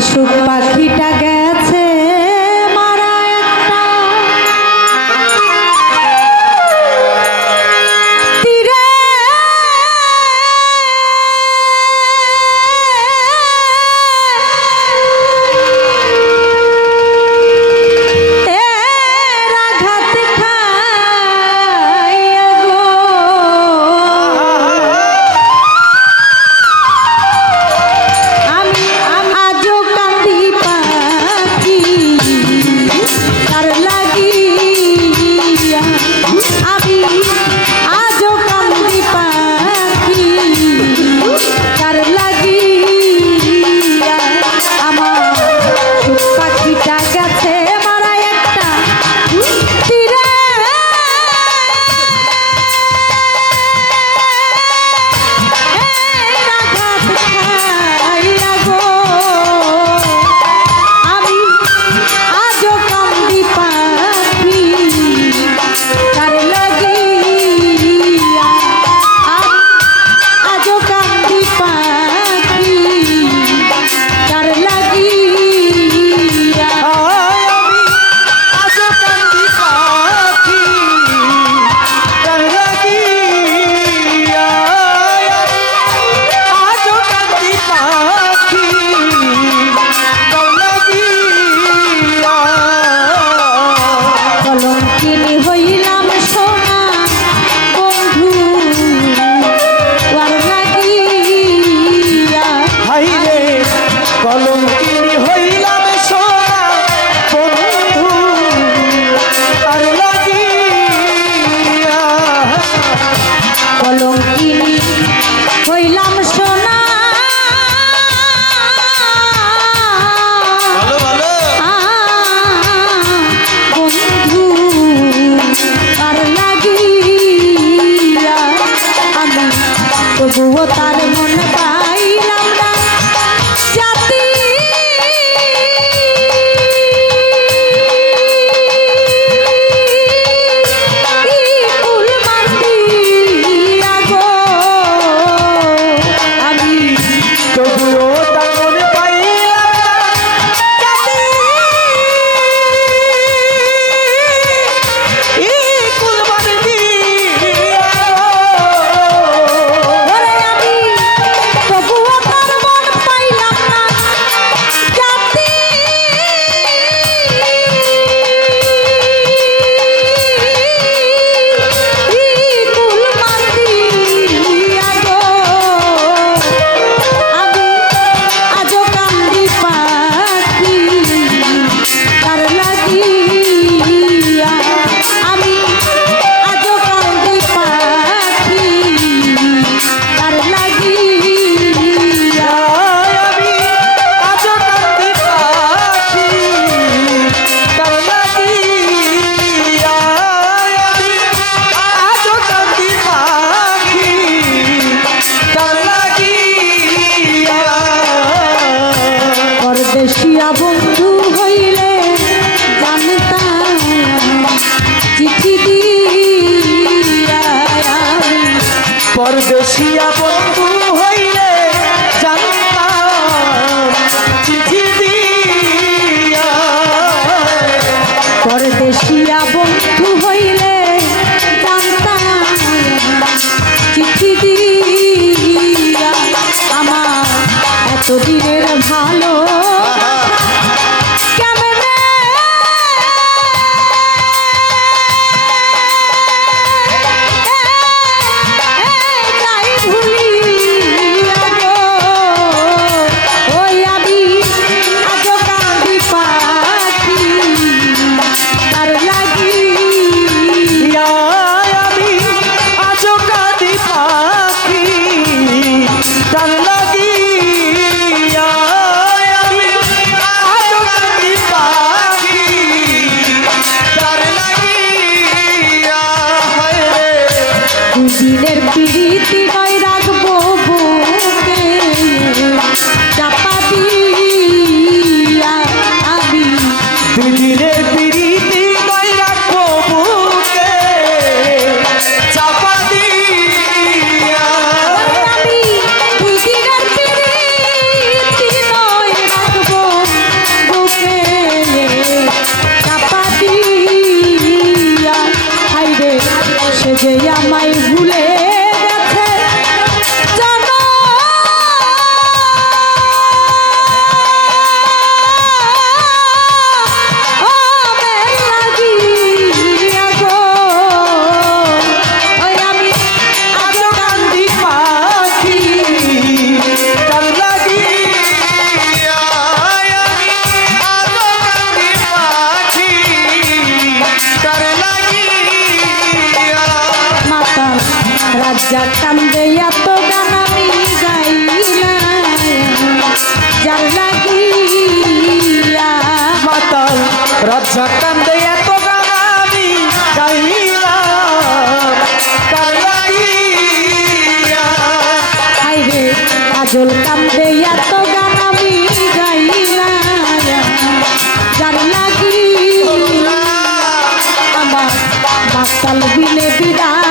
शुभ पाखीटा गए কলঙ্কিনী হইলাম সোনা। বন্ধু তবুও তার বন্ধু হইলে জানতাম চিঠি দিয়া বন্ধু হইলে জানতাম চিঠি বন্ধু হইলে জানতাম চিঠি দিয়া ভালো যার কান্দে এত গান আমি গাই না যার লাগিয়া মাতাল রাজা কান্দে এত গান আমি গাই না তার লাগিয়া হাই রে কাজল কান্দে এত গান আমি গাই না যার লাগি আমার মাতাল বিলে বিদায়।